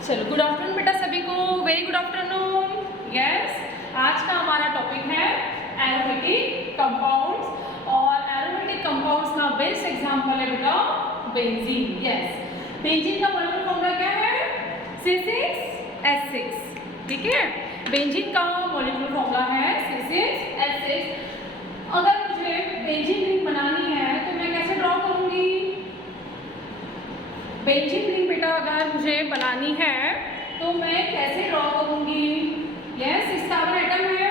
चलो good afternoon बेटा सभी को, वेरी गुड आफ्टरनून। यस, आज का हमारा टॉपिक है एरोमेटिक कंपाउंड्स और एरोमेटिक कंपाउंड्स का बेस्ट एग्जांपल है बेटा बेंजीन। यस, बेंजीन का मॉलिक्यूलर फॉर्मूला क्या है? C6H6। ठीक है, बेंजीन का मॉलिक्यूलर फॉर्मूला है C6H6। अगर मुझे बेंजीन रिंग बनानी है तो मैं कैसे ड्रॉ करूंगी? बेंजीन रिंग बेटा अगर मुझे बनानी है तो मैं कैसे ड्रॉ करूंगी? यस, इस कार्बन एटम है।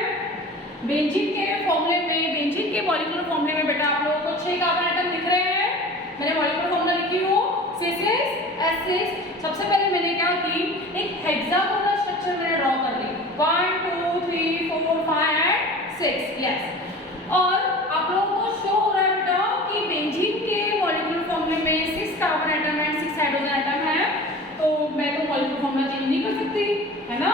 बेंजीन के फॉर्मूले में, बेंजीन के मॉलिक्यूलर फॉर्मूले में बेटा आप लोगों को 6 कार्बन एटम दिख रहे हैं। मैंने मॉलिक्यूलर फॉर्मूला लिखी हूँ C6H6। सबसे पहले मैंने क्या की, एक हेक्सागोनल स्ट्रक्चर मैंने ड्रॉ कर ली। 1 2 3 4 5 एंड 6। यस, और आप लोगों को शो हो रहा है बेटा कि बेंजीन के मॉलिक्यूलर फॉर्मूले में 6 carbon atom and 6 hydrogen atom है, तो मैं तो मॉलिक्यूलर फॉर्मूला चेंज नहीं कर सकती, है ना।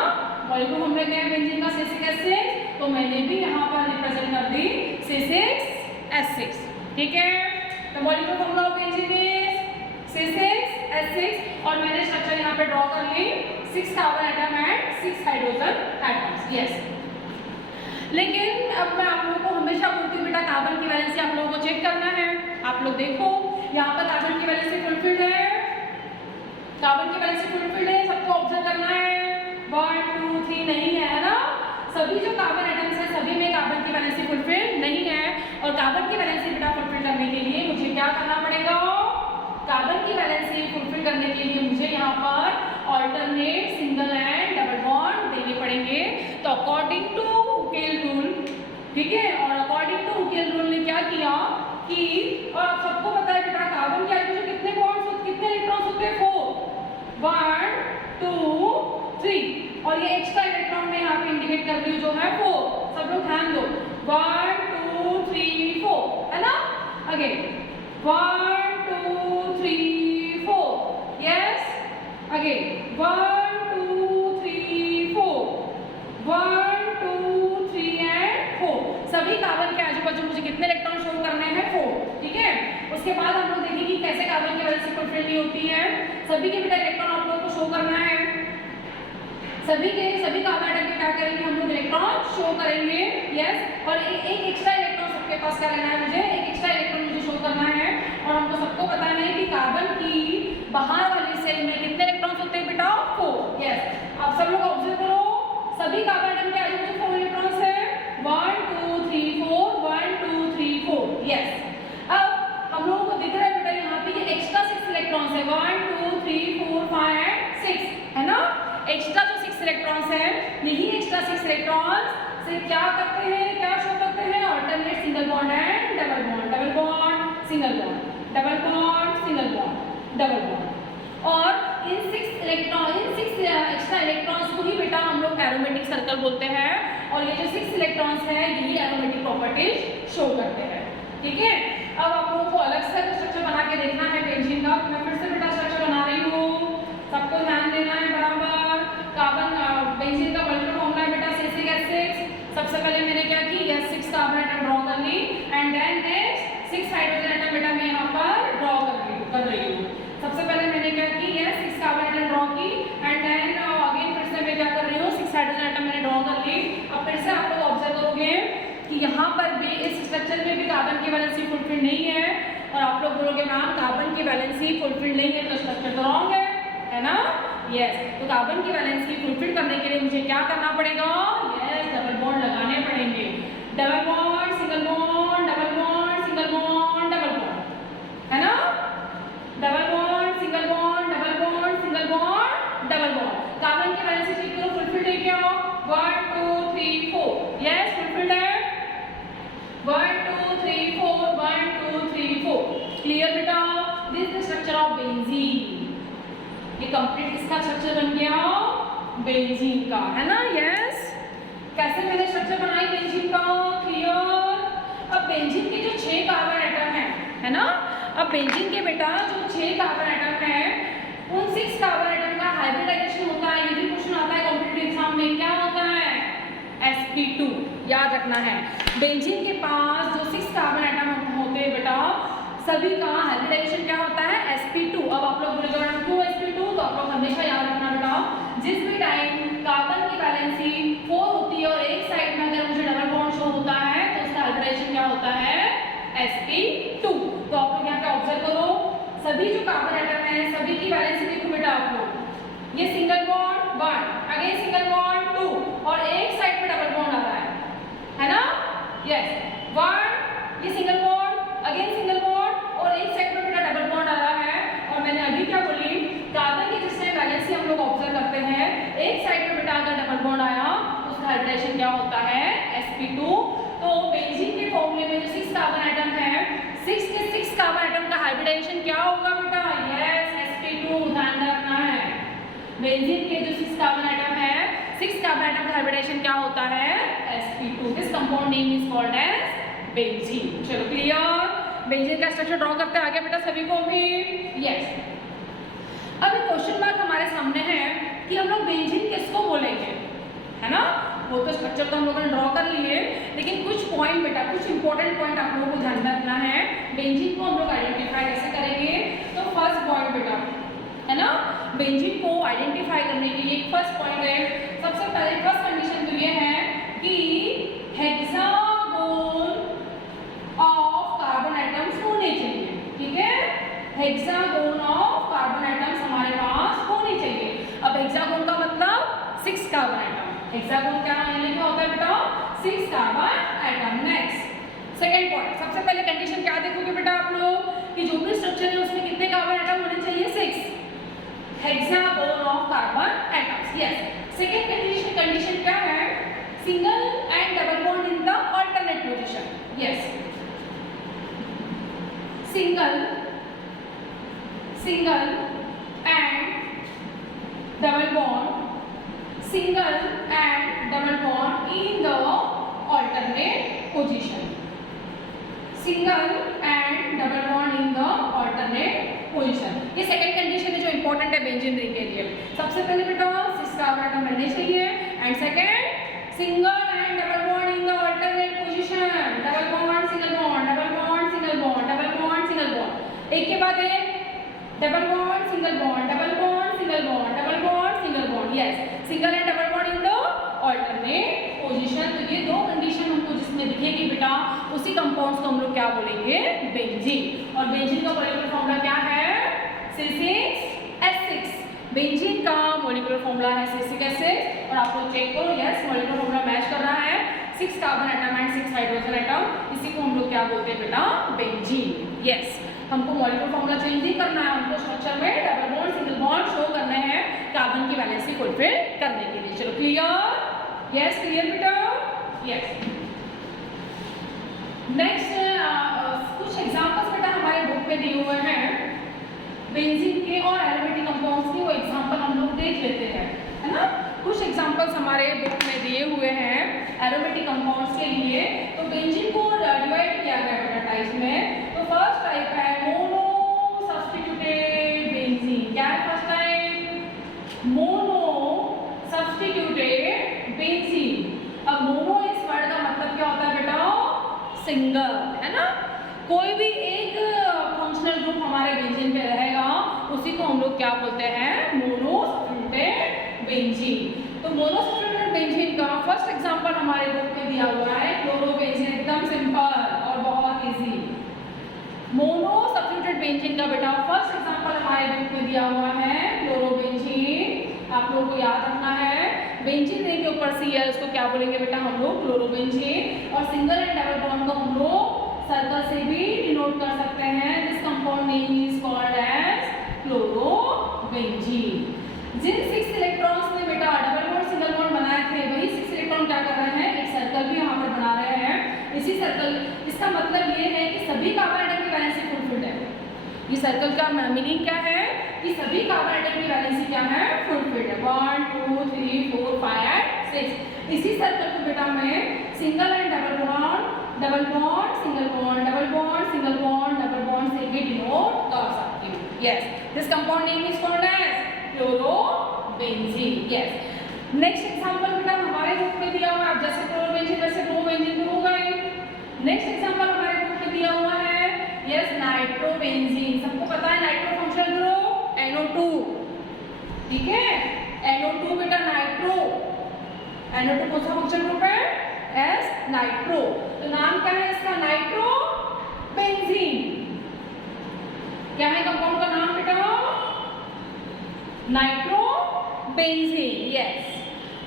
मॉलिक्यूलर फॉर्मूला क्या है बेंजीन का? C6H6। तो मैंने भी यहाँ पर रिप्रेजेंट कर दी C6H6। ठीक है, तो molecular formula of benzene is C6H6 और मैंने स्ट्रक्चर यहाँ पे ड्रॉ कर ली 6 carbon atom and 6 hydrogen atoms. Yes, लेकिन अब मैं आप लोगों को हमेशा बोलती हूँ बेटा कार्बन की वैलेंसी आप लोगों को चेक करना है। आप लोग देखो यहाँ पर कार्बन की वैलेंसी फुलफिल्ड है, कार्बन की वैलेंसी फुलफिल्ड है, सबको ऑब्जर्व करना है। 1 2 3 नहीं है ना, सभी जो कार्बन एटम्स है सभी में कार्बन की वैलेंसी फुलफिल्ड नहीं है। और कार्बन की वैलेंसी बेटा फुलफिल करने के लिए मुझे क्या करना पड़ेगा? कार्बन की वैलेंसी फुलफिल करने के लिए मुझे यहाँ पर alternate single and double bond देने पड़ेंगे। तो अकॉर्डिंग टू हुकेल रूल, ठीक है, और अकॉर्डिंग टू हुकेल रूल ने क्या किया कि, और आप सबको पता है बेटा कार्बन के आगे कितने बॉन्ड्स, कितने इलेक्ट्रॉन्स होते हैं? 4 1 2 3 और ये एक्स्ट्रा इलेक्ट्रॉन में यहाँ पे इंडिकेट कर रही हूँ जो है 4। सब लोग ध्यान दो, 1 2 3 4, है ना। अगेन 1 2 3 4। Yes, again 1 2 3 4, 1 2 3 and 4। सभी कार्बन के आजू बाजू मुझे कितने इलेक्ट्रॉन शो करने हैं? 4। ठीक है, उसके बाद हम लोग देखेंगे कि कैसे कार्बन की वैलेंसी फुलफिल नहीं होती है। सभी के बेटा इलेक्ट्रॉन आप लोगों को शो करना है, सभी कार्बन एटम के क्या करेंगे हम लोग? इलेक्ट्रॉन शो करेंगे। यस, और एक एक्स्ट्रा इलेक्ट्रॉन सबके पास क्या लेना है? मुझे एक एक्स्ट्रा इलेक्ट्रॉन मुझे शो करना है। और हमको सबको पता है कि कार्बन की बाहर वाले सेल में कितने इलेक्ट्रॉन्स होते हैं बेटा? 4। यस, अब सब लोग ऑब्जर्व करो, सभी कार्बन एटम के आजू बाजू 4 इलेक्ट्रॉन्स है। 1 2 3 4, 1 2 3 4। यस, अब हम लोगों को दिख रहा है बेटा यहाँ पे ये एक्स्ट्रा 6 इलेक्ट्रॉन्स है। 1 2 3 4 5 एंड 6, है ना। एक्स्ट्रा जो 6 इलेक्ट्रॉन्स है, यही एक्स्ट्रा 6 इलेक्ट्रॉन्स से क्या करते हैं, क्या शो करते हैं? Alternate single bond and double bond, double bond single bond, double bond single bond, double bond. और इन 6 एक्स्ट्रा इलेक्ट्रॉन्स को ही बेटा हम लोग एरोमेटिक सर्कल बोलते हैं। और ये जो 6 इलेक्ट्रॉन्स है यही एरोमेटिक प्रॉपर्टीज शो करते हैं। ठीक है, अब आप लोगों को अलग से स्ट्रक्चर बना के देखना है बेंजीन का। मैं फिर से बेटा स्ट्रक्चर बना रही हूँ, सबको ध्यान देना है बराबर। कार्बन बेंजीन का मॉलिक्यूलर फॉर्मूला है बेटा C6H6। सबसे पहले मैंने क्या की, यस 6 कार्बन एटम ड्रॉ कर ली and then next 6 hydrogen atom बेटा मैं यहाँ पर ड्रॉ कर रही हूँ। सबसे पहले मैंने क्या की, यस 6 कार्बन एटम ड्रॉ की एंड देन अगेन फिर से मैं क्या कर रही हूँ, 6 हाइड्रोजन एटम मैंने ड्रॉ कर ली। अब फिर से आप लोग ऑब्जर्व करोगे कि यहाँ पर भी इस स्ट्रक्चर में भी कार्बन की वैलेंसी फुलफिल नहीं है। और आप लोग बोलोगे मैम कार्बन की वैलेंसी फुलफिल नहीं है तो स्ट्रक्चर तो रॉन्ग है ना। यस, तो कार्बन की वैलेंसी फुलफिल करने के लिए मुझे क्या करना पड़ेगा? यस, डबल बॉन्ड लगाने पड़ेंगे। Double bond single bond, double bond single bond, double bond, है ना। Double bond single bond, double bond single bond, double bond. Carbon की वैलेंसी चेक करो, फुलफिल्ड है क्या? 1 2 3 4। यस, फुलफिल्ड है। 1 2 3 4, 1 2 3 4। क्लियर बेटा? This is the structure of benzene. ये complete किसका स्ट्रक्चर बन गया? बेंजीन का, है ना। यस, कैसे मैंने स्ट्रक्चर बनाई बेंजीन का? क्लियर। अब बेंजीन के जो 6 कार्बन एटम है ना, अब बेंजीन के बेटा जो 6 कार्बन एटम है उन 6 कार्बन एटम का हाइब्रिडाइजेशन होता है। ये भी क्वेश्चन आता है कॉम्पिटिटिव एग्जाम में, क्या होता है? sp2, याद रखना है। बेंजीन के पास जो 6 कार्बन एटम होते हैं बेटा सभी का हाइब्रिडाइजेशन क्या होता है? sp2। अब आप लोग बोलेंगे क्यों sp2? तो आप लोग हमेशा याद रखना बेटा sp2। तो आप लोग यहाँ पे ऑब्जर्व करो, सभी जो कार्बन एटम है सभी की वैलेंसी देखो बेटा आप लोग, ये single bond 1, again single bond 2 और एक साइड पे डबल बॉन्ड आ रहा है ना? यस 1, ये single bond, again single bond और एक साइड पे बेटा डबल बॉन्ड आ रहा है। और मैंने अभी क्या बोली, कार्बन की जिस टाइम वैलेंसी हम लोग ऑब्जर्व करते हैं, एक साइड पे बेटा अगर डबल बॉन्ड आया उसका हाइब्रिडेशन क्या होता है? sp2। तो बेंजीन के फॉर्मूले में जो 6 कार्बन एटम है, 6 के 6 कार्बन एटम का हाइब्रिडेशन क्या होगा बेटा? यस sp2, ध्यान रखना है। बेंजीन के जो 6 कार्बन एटम है, 6 कार्बन एटम का हाइब्रिडेशन क्या होता है? sp2। This compound name is called as benzene. चलो क्लियर? बेंजीन का स्ट्रक्चर ड्रॉ करते हैं आगे बेटा सभी को भी। यस, अब एक क्वेश्चन मार्क हमारे सामने है कि हम लोग बेंजीन किसको बोलेंगे, है ना? वो तो स्ट्रक्चर तो हम लोगों ने ड्रॉ कर लिए, लेकिन कुछ पॉइंट बेटा, कुछ इंपॉर्टेंट पॉइंट आप लोगों को ध्यान में रखना है। बेंजीन को हम लोग आइडेंटिफाई कैसे करेंगे? तो फर्स्ट पॉइंट बेटा, है ना, बेंजीन को आइडेंटिफाई करने के लिए फर्स्ट पॉइंट है, सबसे पहले फर्स्ट कंडीशन तो ये है कि हेक्सागोन ऑफ कार्बन एटम्स होने चाहिए। ठीक है, हेक्सागोन ऑफ कार्बन एटम्स हमारे पास होने चाहिए। अब हेक्सागोन का मतलब 6 कार्बन एटम। हेक्सागोन क्या लिखा होता है बेटा? 6 carbon atom. Next second point, सबसे पहले कंडीशन क्या देखोगे बेटा आप लोग कि जो भी स्ट्रक्चर है उसमें कितने कार्बन एटम होने चाहिए? 6 hexagon of carbon atoms. Yes, second condition क्या है? Single and double bond in the alternate position. Yes, single and double bond, single and double bond in the alternate position, single and double bond in the alternate position। ये second condition है जो important है benzene ring के लिए। सबसे पहले बेटा 6 carbon atom रहने चाहिए and second single and double bond in the alternate position. Double bond single bond, double bond single bond, double bond single bond, एक के बाद एक double bond single bond, double bond single bond, double bond single bond. Yes, single and double bond in the alternate position. तो ये दो condition हमको जिसमें दिखेगी बेटा, उसी कंपाउंड्स को हम लोग क्या बोलेंगे? बेंजीन। और बेंजीन का मॉलिक्यूलर फॉर्मूला क्या है? C6H6। बेंजीन का मॉलिक्यूलर फॉर्मूला है C6H6 और आप लोग चेक करो, यस मॉलिक्यूलर फॉर्मूला मैच कर रहा है। 6 carbon atom and 6 hydrogen atom, इसी को हम लोग क्या बोलते हैं बेटा? बेंजीन। यस, हमको मॉलिक्यूलर फॉर्मूला चेंज नहीं करना है, हमको स्ट्रक्चर में double bond single bond show करने हैं कार्बन की वैलेंसी फुलफिल करने के लिए। चलो क्लियर? यस क्लियर बेटा? यस, नेक्स्ट कुछ एग्जांपल्स बेटा हमारे बुक में दिए हुए हैं बेंजीन के और एरोमेटिक कंपाउंड्स के, वो एग्जांपल हम लोग देख लेते हैं, है ना? कुछ एग्जांपल्स हमारे बुक में दिए हुए हैं एरोमेटिक कंपाउंड्स के लिए। तो बेंजीन को डिवाइड किया गया बेटा टाइप्स में। तो फर्स्ट टाइप है मोनो सब्स्टिट्यूटेड बेंजीन। क्या है first type? Mono substituted benzene. अब मोनो इस वर्ड का मतलब क्या होता है बेटा? सिंगल, है ना? कोई भी एक फंक्शनल ग्रुप हमारे बेंजीन पे रहेगा, उसी को हम लोग क्या बोलते हैं? Mono substituted benzene. तो मोनो सब्स्टिट्यूटेड बेंजीन का फर्स्ट एग्जांपल हमारे बुक में दिया हुआ है क्लोरोबेंजीन। एकदम सिंपल और बहुत इजी। मोनो सब्स्टिट्यूटेड बेंजीन का बेटा फर्स्ट एग्जांपल हमारे बुक में दिया हुआ है क्लोरोबेंजीन। आप लोगों को याद रखना है, बेंजीन रिंग के ऊपर सी है, उसको क्या बोलेंगे बेटा हम लोग? क्लोरोबेंजीन। और सिंगल एंड डबल बॉन्ड को हम लोग सर्कल से भी डिनोट कर सकते हैं। This compound name is called as chlorobenzene. जिन 6 इलेक्ट्रॉन्स ने बेटा डबल बॉन्ड सिंगल बॉन्ड बनाए थे, वही 6 इलेक्ट्रॉन क्या कर रहे हैं? एक सर्कल भी यहाँ पर बना रहे हैं। इसी सर्कल, इसका मतलब ये है कि सभी कार्बन एटम की वैलेंसी फुलफिल्ड है। ये सर्कल का मीनिंग क्या है कि सभी कार्बन एटम की वैलेंसी क्या है? फुलफिल्ड है। 1 2 3 4 5 एंड 6। इसी सर्कल को बेटा मैं single and double bond single bond, double bond single bond, double bond से भी डिनोट कर सकती हूँ। Yes, this compound name is called as chlorobenzene. Yes, next example बेटा हमारे बुक में दिया हुआ है, जैसे क्लोरोबेंजीन वैसे क्लोरोबेंजीन तो हो गई। नेक्स्ट एग्जांपल हमारे बुक में दिया हुआ है यस नाइट्रोबेंजीन। सबको पता है नाइट्रो फंक्शनल ग्रुप NO2, ठीक है? NO2 बेटा नाइट्रो, NO2 कौन सा फंक्शनल ग्रुप है? S nitro. तो नाम क्या है इसका? Nitro benzene. क्या है कंपाउंड का नाम बेटा? नाइट्रोबेंजीन। यस,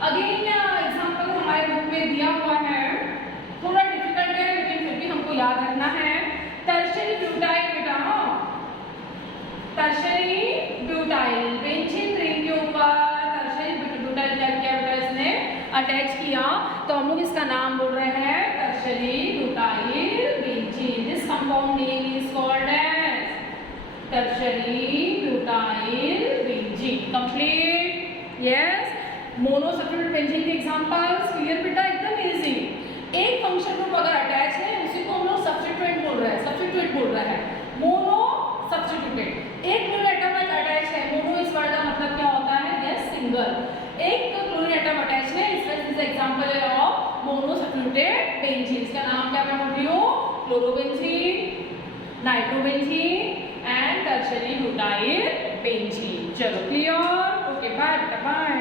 अगेन एग्जांपल हमारे बुक में दिया हुआ है, थोड़ा डिफिकल्ट है लेकिन फिर भी हमको याद रखना है। टर्शियरी ब्यूटाइल बेटा, टर्शियरी ब्यूटाइल बेंजीन रिंग के ऊपर टर्शियरी ब्यूटाइल क्या किया बेटा इसने अटैच किया, तो हम लोग इसका नाम बोल रहे हैं tertiary butyl benzene. This compound name is called as tertiary butyl benzene. Complete? Yes. Mono substitute benzene के एग्जांपल्स क्लियर बेटा? एकदम इजी। एक फंक्शन ग्रुप अगर अटैच है उसी को हम लोग सब्स्टिट्यूएंट बोल रहे हैं, सब्स्टिट्यूएंट बोल रहे हैं, मोनो सब्स्टिट्यूटेड। एक क्लोरीन एटम अटैच है, मोनो इस वर्ड का मतलब क्या होता है? Yes, single. एक क्लोरीन एटम अटैच है, इस एग्जांपल है ऑफ मोनो सब्स्टिट्यूटेड बेंजीन। इसका नाम क्या मैं बोल रही हूँ? Chlorobenzene, nitrobenzene and tertiary butyl benzene. चलो क्लियर? ओके बाय बेटा, बाय।